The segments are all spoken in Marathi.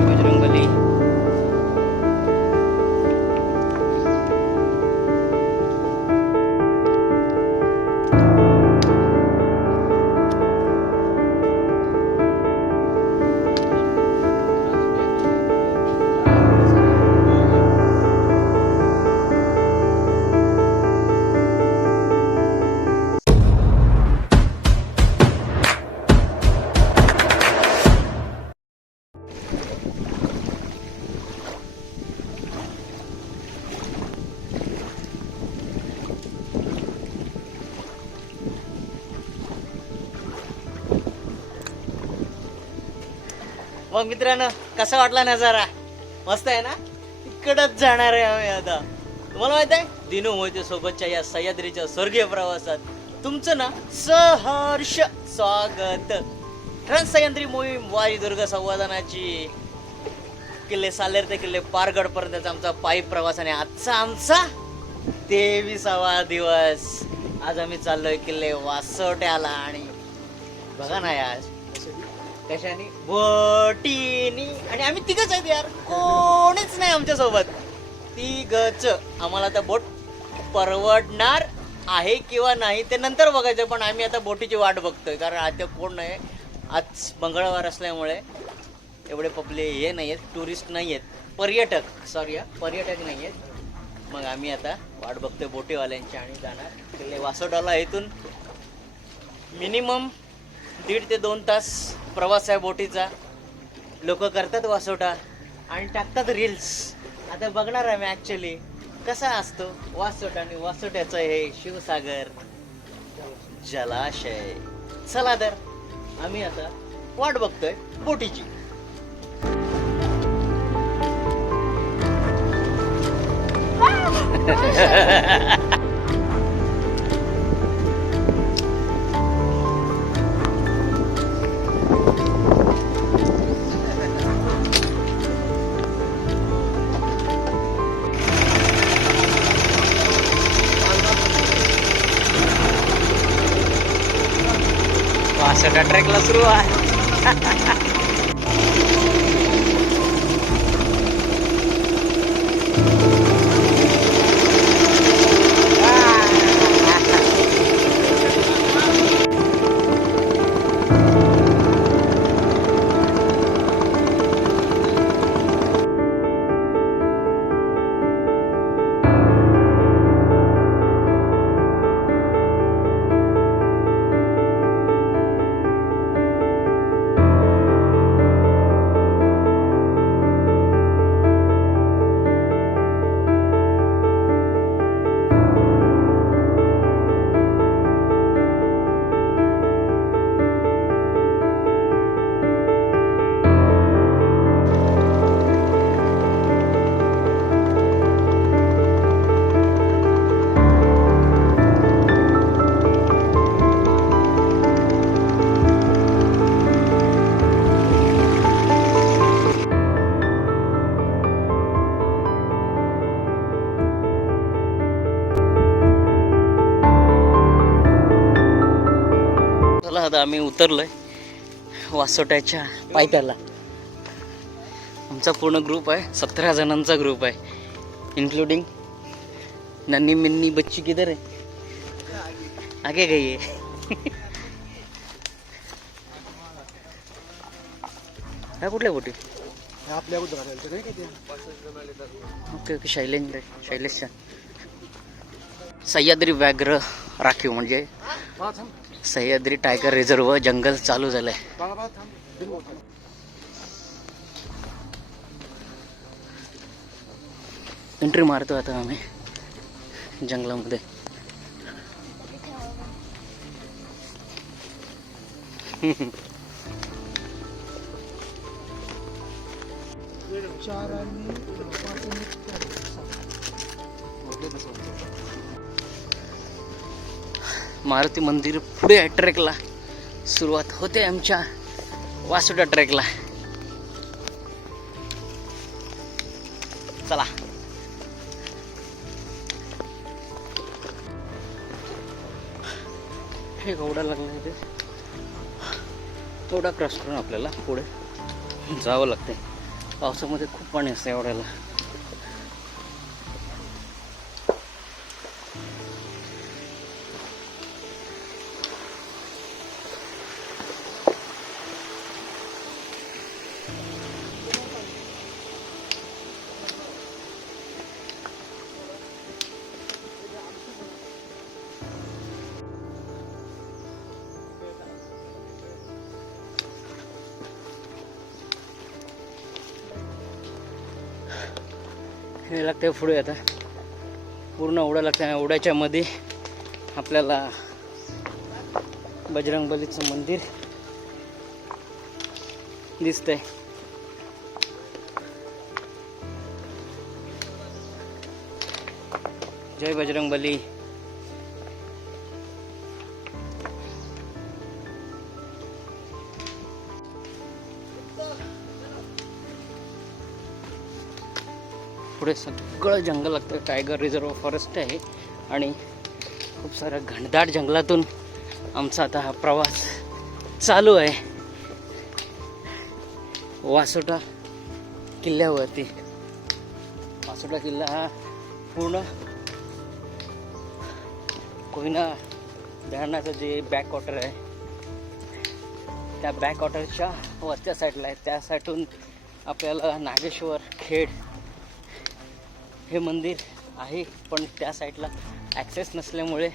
जय बजरंगबली मग मित्रांनो कसा वाटला नजारा? मस्त आहे ना? इकडच जाणार आहे आम्ही आता. तुम्हाला माहीत आहे? दिनू मोहिते सोबतच्या या सह्याद्रीच्या स्वर्गीय प्रवासात तुमचं ना सहर्ष स्वागत. ट्रान्स सह्याद्री मोहीम वारी दुर्ग संवादनाची किल्ले सालेर ते किल्ले पारगड पर्यंतचा आमचा पायी प्रवास आणि आजचा आमचा तेविसावा दिवस. आज आम्ही चाललोय किल्ले वासोट्याला आणि बघा ना यार कशाने? बोटीनी. आणि आम्ही तिघच आहेत यार. कोणीच नाही आमच्यासोबत तिघच. आम्हाला आता बोट परवडणार आहे किंवा नाही ते नंतर बघायचं पण आम्ही आता बोटीची वाट बघतोय. कारण आता कोण नाही. आज मंगळवार असल्यामुळे एवढे पब्लिक हे नाही आहेत टुरिस्ट नाही आहेत पर्यटक सॉरी पर्यटक नाही आहेत मग आम्ही आता वाट बघतोय बोटीवाल्यांची आणि जाणार. वासोडाला इथून मिनिमम दीड ते दोन तास प्रवास आहे बोटीचा. लोक करतात वासोटा आणि टाकतात रील्स आता बघणार आहे मी ॲक्च्युली कसा असतो वासोटा आणि वासोट्याचं हे शिवसागर. जलाशय. चला तर आम्ही आता वाट बघतोय बोटीची. वासोटा ट्रॅकला सुरू आहे उतरलोय वासोट्याच्या पायथ्याला. आमचा पूर्ण ग्रुप आहे सतरा जणांचा ग्रुप आहे इन्क्लुडिंग नन्नी मिन्नी बच्ची किधर आहे? आगे गई है. हा कुठल्या बोटी आपल्या उद्या नाही का ते? ओके ओके शैलेंद्र शैलेशच्या सह्याद्री व्याघ्र राखीव म्हणजे सह्याद्री टायगर रिझर्व जंगल चालू झालंय. एंट्री मारतो आता आम्ही. जंगलामध्ये. चार आणि मारुती मंदिर पुढे आहे ट्रेकला. सुरुवात होते आमच्या वासुटा ट्रेकला. चला. हे गौडा लागला इथे थोडा क्रॉस करून आपल्याला पुढे जावं लागते पावसामध्ये खूप पाणी असतं एवढ्याला. हे लागते पुढे आता. पूर्ण ओढा लागतं आणि ओढ्याच्या मध्ये आपल्याला बजरंगबलीचं मंदिर दिसतंय. जय बजरंगबली. पुढे सगळं जंगल लागतं. टायगर रिझर्व फॉरेस्ट आहे. आणि खूप साऱ्या घनदाट जंगलातून आमचा आता हा प्रवास चालू आहे. वासोटा किल्ल्यावरती. वासोटा किल्ला हा पूर्ण कोयना धरणाचं जे बॅक वॉटर आहे त्या बॅक वॉटरच्या वरच्या साईडला आहे. त्या साईडून आपल्याला नागेश्वर खेड हे मंदिर आहे पण त्या साईडला ॲक्सेस नसल्यामुळे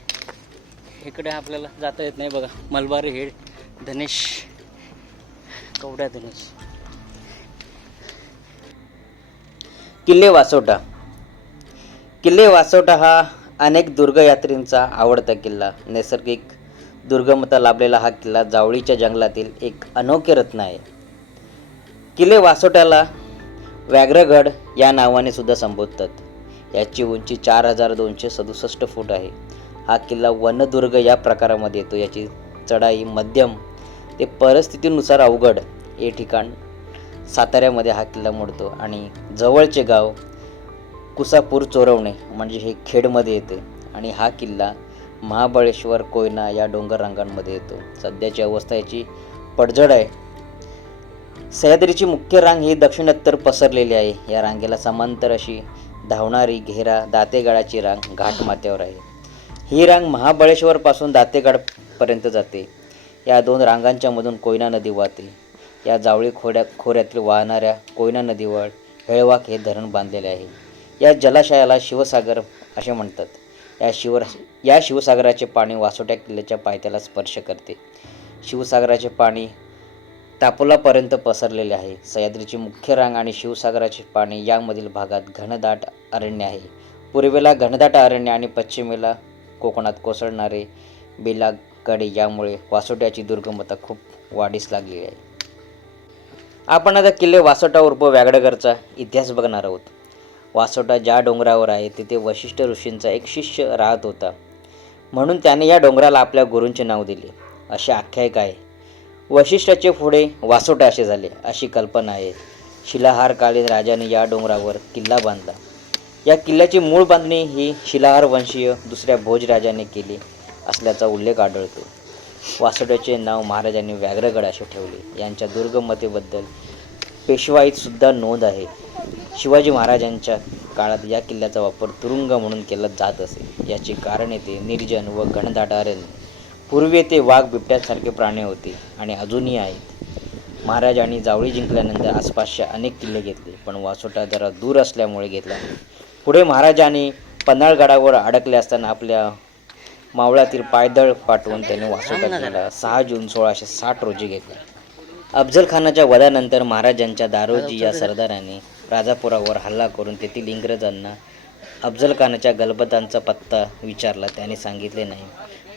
इकडे आपल्याला जाता येत नाही बघा. मलबारी हेड धनेश कवड्या धनेश. किल्ले वासोटा. किल्ले वासोटा हा अनेक दुर्गयात्रींचा आवडता किल्ला. नैसर्गिक दुर्गमता लाभलेला हा किल्ला जावळीच्या जंगलातील एक अनोखे रत्न आहे. किल्ले वासोट्याला व्याघ्रगड या नावाने सुद्धा संबोधतात. याची उंची चार हजार दोनशे सदुसष्ट फूट आहे. हा किल्ला वनदुर्ग या प्रकारामध्ये येतो. याची चढाई मध्यम ते परिस्थितीनुसार अवघड हे ठिकाण साताऱ्यामध्ये हा किल्ला मोडतो. आणि जवळचे गाव कुसापूर चोरवणे म्हणजे हे खेडमध्ये येते. आणि हा किल्ला महाबळेश्वर कोयना या डोंगर रांगांमध्ये येतो. सध्याची अवस्था याची पडझड आहे. सह्याद्रीची मुख्य रांग ही दक्षिणोत्तर पसरलेली आहे. या रांगेला समांतर अशी धावणारी घेरा दातेगाडाची रांग घाटमाथ्यावर आहे. ही रांग महाबळेश्वरपासून दातेगाडपर्यंत जाते. या दोन रांगांच्या मधून कोयना नदी वाहते. या जावळी खोड्या खोऱ्यातील वाहणाऱ्या कोयना नदीवर हेळवाक हे धरण बांधलेले आहे. या जलाशयाला शिवसागर असे म्हणतात. या शिवर या शिवसागराचे पाणी वासोट्या किल्ल्याच्या पायथ्याला स्पर्श करते. शिवसागराचे पाणी तापोलापर्यंत पसरलेले आहे. सह्याद्रीची मुख्य रांग आणि शिवसागराचे पाणी यामधील भागात घनदाट अरण्य आहे. पूर्वेला घनदाट अरण्य आणि पश्चिमेला कोकणात कोसळणारे बेलागडे यामुळे वासोट्याची दुर्गमता खूप वाढीस लागलेली आहे. आपण आता किल्ले वासोटा उर्फ व्यागडगरचा इतिहास बघणार आहोत. वासोटा ज्या डोंगरावर आहे तिथे वशिष्ठ ऋषींचा एक शिष्य राहत होता. म्हणून त्याने या डोंगराला आपल्या गुरूंचे नाव दिले. अशी आख्यायिका आहे. वशिष्ठाचे पुढे वासोटा असे झाले अशी कल्पना आहे. शिलाहारकालीन राजाने या डोंगरावर किल्ला बांधला. या किल्ल्याची मूळ बांधणी ही शिलाहार वंशीय दुसऱ्या भोजराजाने केली असल्याचा उल्लेख आढळतो. वासोट्याचे नाव महाराजांनी व्याघ्रगड असे ठेवले. यांच्या दुर्गमतेबद्दल पेशवाईत सुद्धा नोंद आहे. शिवाजी महाराजांच्या काळात या किल्ल्याचा वापर तुरुंग म्हणून केला जात असे. याचे कारण येते निर्जन व घनदाट अरण्य पूर्वी येथे वाघ बिबट्यासारखे प्राणी होते आणि अजूनही आहेत. महाराजांनी जावळी जिंकल्यानंतर आसपासच्या अनेक किल्ले घेतले पण वासोटा जरा दूर असल्यामुळे घेतला पुढे महाराजांनी पन्हाळगडावर अडकले असताना आपल्या मावळातील पायदळ पाठवून त्याने वासोटा किल्ला सहा जून सोळाशे साठ रोजी घेतला. अफजल खानाच्या वधानंतर महाराजांच्या दारोजी या सरदाराने राजापुरावर हल्ला करून तेथील इंग्रजांना अफजल खानाच्या गलबतांचा पत्ता विचारला. त्याने सांगितले नाही.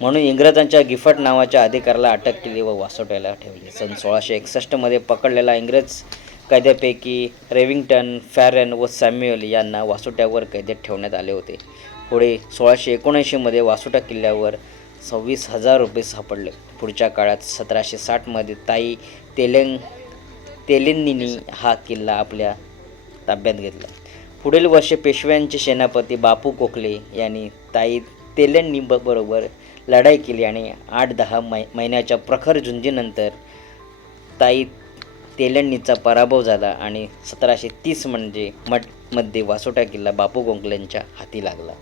म्हणून इंग्रजांच्या गिफट नावाच्या अधिकाराला अटक केली व वासोट्याला ठेवली. सन सोळाशे एकसष्टमध्ये पकडलेला इंग्रज कैद्यापैकी रेविंग्टन फॅरन व सॅम्युअल यांना वासोट्यावर कैदेत ठेवण्यात आले होते. पुढे सोळाशे एकोणऐंशीमध्ये वासोटा किल्ल्यावर सव्वीस हजार रुपये सापडले. पुढच्या काळात सतराशे साठमध्ये ताई तेलंग तेलिंदीनी हा किल्ला आपल्या ताब्यात घेतला. पुढील वर्षे पेशव्यांचे सेनापती बापू कोकले यांनी ताई तेलेंनी ब बरोबर लढाई केली आणि आठ दहा मै महिन्याच्या प्रखर झुंजीनंतर ताई तेलंडीचा पराभव झाला आणि सतराशे तीस म्हणजे मठमध्ये वासोटा किल्ला बापू गोंगलेंच्या हाती लागला.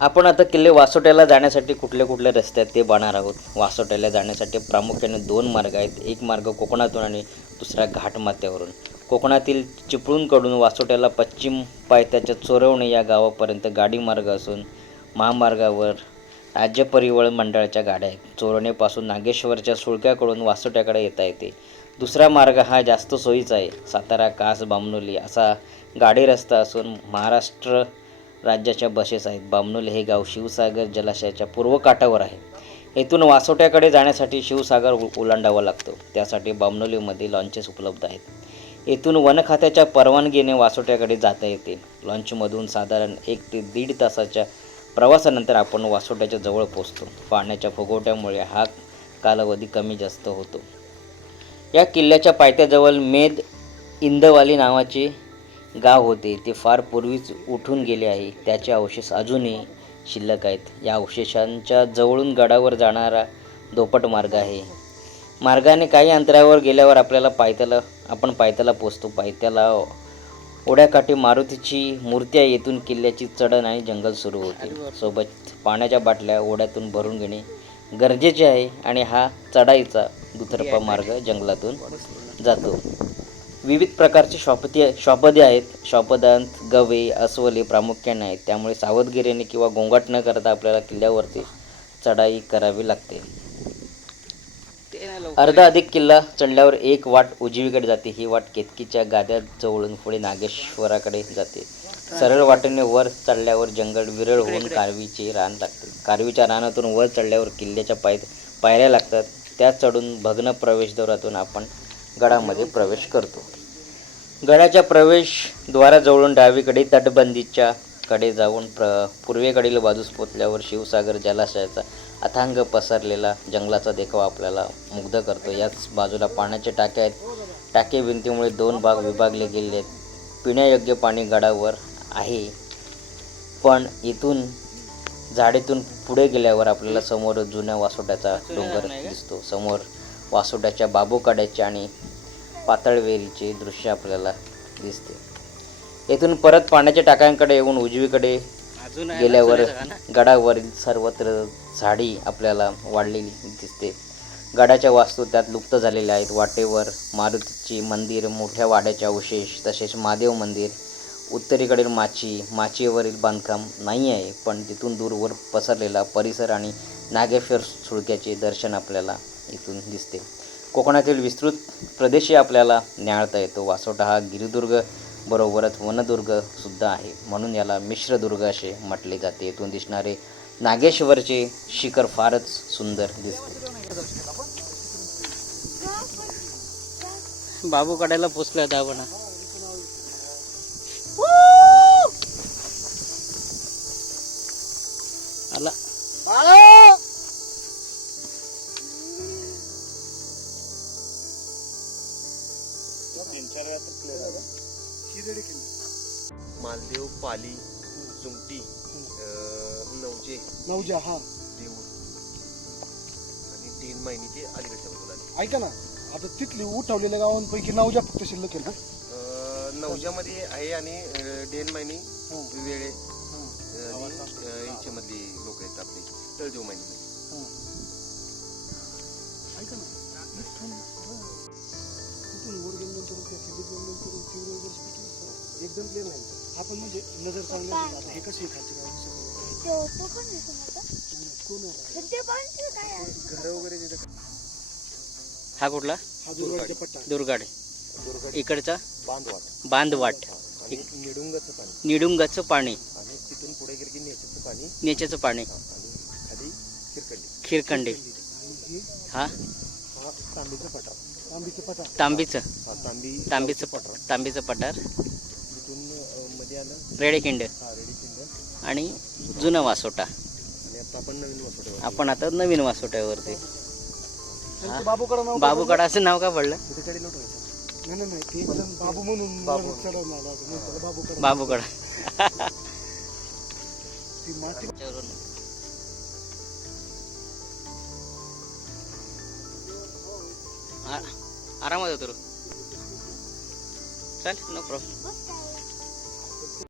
आपण आता किल्ले वासोट्याला जाण्यासाठी कुठले कुठले रस्ते आहेत ते पाहणार आहोत? वासोट्याला जाण्यासाठी प्रामुख्याने दोन मार्ग आहेत. एक मार्ग कोकणातून आणि दुसरा घाटमाथ्यावरून कोकणातील चिपळूणकडून वासोट्याला पश्चिम पायथ्याच्या चोरवणे या गावापर्यंत गाडी मार्ग असून महामार्गावर राज्य परिवहन मंडळाच्या गाड्या आहेत. चोरणेपासून नागेश्वरच्या सुळक्याकडून वासोट्याकडे येता येते. दुसरा मार्ग हा जास्त सोयीचा आहे. सातारा कास बामनोली असा गाडी रस्ता असून महाराष्ट्र राज्याच्या बसेस आहेत. बामणोली हे गाव शिवसागर जलाशयाच्या पूर्व काठावर आहे. येथून वासोट्याकडे जाण्यासाठी शिवसागर ओलांडावा लागतो. त्यासाठी बामणोलीमध्ये लॉन्चेस उपलब्ध आहेत. येथून वन खात्याच्या परवानगीने वासोट्याकडे जाता येते. लॉन्चमधून साधारण एक ते दीड तासाच्या प्रवासानंतर आपण वासोट्याच्या जवळ पोचतो. पाण्याच्या फुगवट्यामुळे हा कालावधी कमी जास्त होतो. या किल्ल्याच्या पायथ्याजवळ मेद इंदवाली नावाचे गाव होते. ते फार पूर्वीच उठून गेले आहे. त्याचे अवशेष अजूनही शिल्लक आहेत. या अवशेषांच्या जवळून गडावर जाणारा दोपट मार्ग आहे. मार्गाने काही अंतरावर गेल्यावर आपल्याला पायथ्याला आपण पायथ्याला पोचतो. पायथ्याला ओढ्याकाठी मारुतीची मूर्ती आहे. येथून किल्ल्याची चढण आणि जंगल सुरू होते. सोबत पाण्याच्या बाटल्या ओढ्यातून भरून घेणे गरजेचे आहे आणि हा चढाईचा दुतर्फा मार्ग जंगलातून जातो. विविध प्रकारचे श्वापती श्वापदे आहेत. श्वापदांत गवे अस्वले प्रामुख्याने आहेत. त्यामुळे सावधगिरीने किंवा गोंगाट न करता आपल्याला किल्ल्यावरती चढाई करावी लागते. अर्धा अधिक किल्ला चढल्यावर एक वाट उजवीकडे जाते. ही वाट केतकीच्या गाद्या जवळून पुढे नागेश्वराकडे जाते. सरळ वाटेने वर चढल्यावर जंगल विरळ होऊन कारवीचे रान लागते. कारवीच्या रानातून वर चढल्यावर किल्ल्याच्या पाय पायऱ्या लागतात. त्या चढून भग्न प्रवेशद्वारातून आपण गडामध्ये प्रवेश करतो. गडाच्या प्रवेशद्वाराजवळून डावीकडे तटबंदीच्या कडे जाऊन प्र पूर्वेकडील बाजूस पोचल्यावर शिवसागर जलाशयाचा अथांग पसरलेला जंगलाचा देखावा आपल्याला मुग्ध करतो. याच बाजूला पाण्याचे टाके आहेत. टाके भिंतीमुळे दोन भाग विभागले गेले आहेत. पिण्यायोग्य पाणी गडावर आहे. पण इथून झाडेतून पुढे गेल्यावर आपल्याला समोर जुन्या वासोट्याचा डोंगर दिसतो. समोर वासोट्याच्या बाबूकड्याचे आणि पातळवेरीचे दृश्य आपल्याला दिसते. येथून परत पाण्याच्या टाक्यांकडे येऊन उजवीकडे गेल्यावर गडावरील सर्वत्र झाडी आपल्याला वाढलेली दिसते. गडाच्या वास्तू त्यात लुप्त झालेल्या आहेत. वाटेवर मारुतीची मंदिर मोठ्या वाड्याचे अवशेष तसेच महादेव मंदिर. उत्तरेकडील माची माचीवरील बांधकाम नाही आहे पण तिथून दूरवर पसरलेला परिसर आणि नागेश्वर सुळक्याचे दर्शन आपल्याला इथून दिसते. कोकणातील विस्तृत प्रदेशही आपल्याला न्याहाळता येतो. वासोटा हा गिरिदुर्ग बरोबरच वनदुर्ग सुद्धा आहे. म्हणून याला मिश्रदुर्ग असे म्हटले जाते. येथून दिसणारे नागेश्वरचे शिखर फारच सुंदर दिसते. बाबू कडायला पोचलो आता आला मालदेव पाली जुमटी अं, नवजे. नवजा हा. देऊळ. आणि तीन महिने ते अलीकडच्या बाजूला आले. ऐका ना आता तिथली उठवलेल्या गावांपैकी नवजा फक्त शिल्लक आहे ना? नवजामध्ये आहे आणि डेन महिने हा, वेळे. हा, यांच्यामधली लोक आहेत आपले. तळदेव महिने हा. ऐका ना. एकदम क्लिअर नाही. आपण म्हणजे नजर चांगली असते. हे कसे खालचे गाव. कोण आहे? घर वगैरे तिथं हा कुठला? हा पट्टा. आहे. दुर्गाड. दुर्गड. इकडचा? बांधवाट. बांधवाट. आणि निडुंगाचं पाणी. निडुंगाचं पाणी. आणि तिथून पुढे गेले की नेचरचं पाणी. नेच्याचं पाणी. हा, आणि खाली खिरकंडी. खीरखंडे आणि हे? हा हा तांबीचा पठार. तांबीचे पट्टा तांबीचं. हा तांबी तांबीचं पठार. तांबीचं पठार. हा रेडी चिंद आणि जुनं वासोटा. आणि आता आपण नवीन वापरतो आपण आता नवीन वासोट्यावरती. त्यांचं बाबूकडे नाव काय बाबूकडं असं नाव का पडलं? कुठे कडे लोट व्हायचं नाही नाही नाही ते पण बाबू म्हणून बाबू. चढवून आला होता. म्हणून त्याला बाबूकडे. बाबूकडं ती माती आ- आरामात उतरू चल नो प्रॉब्लेम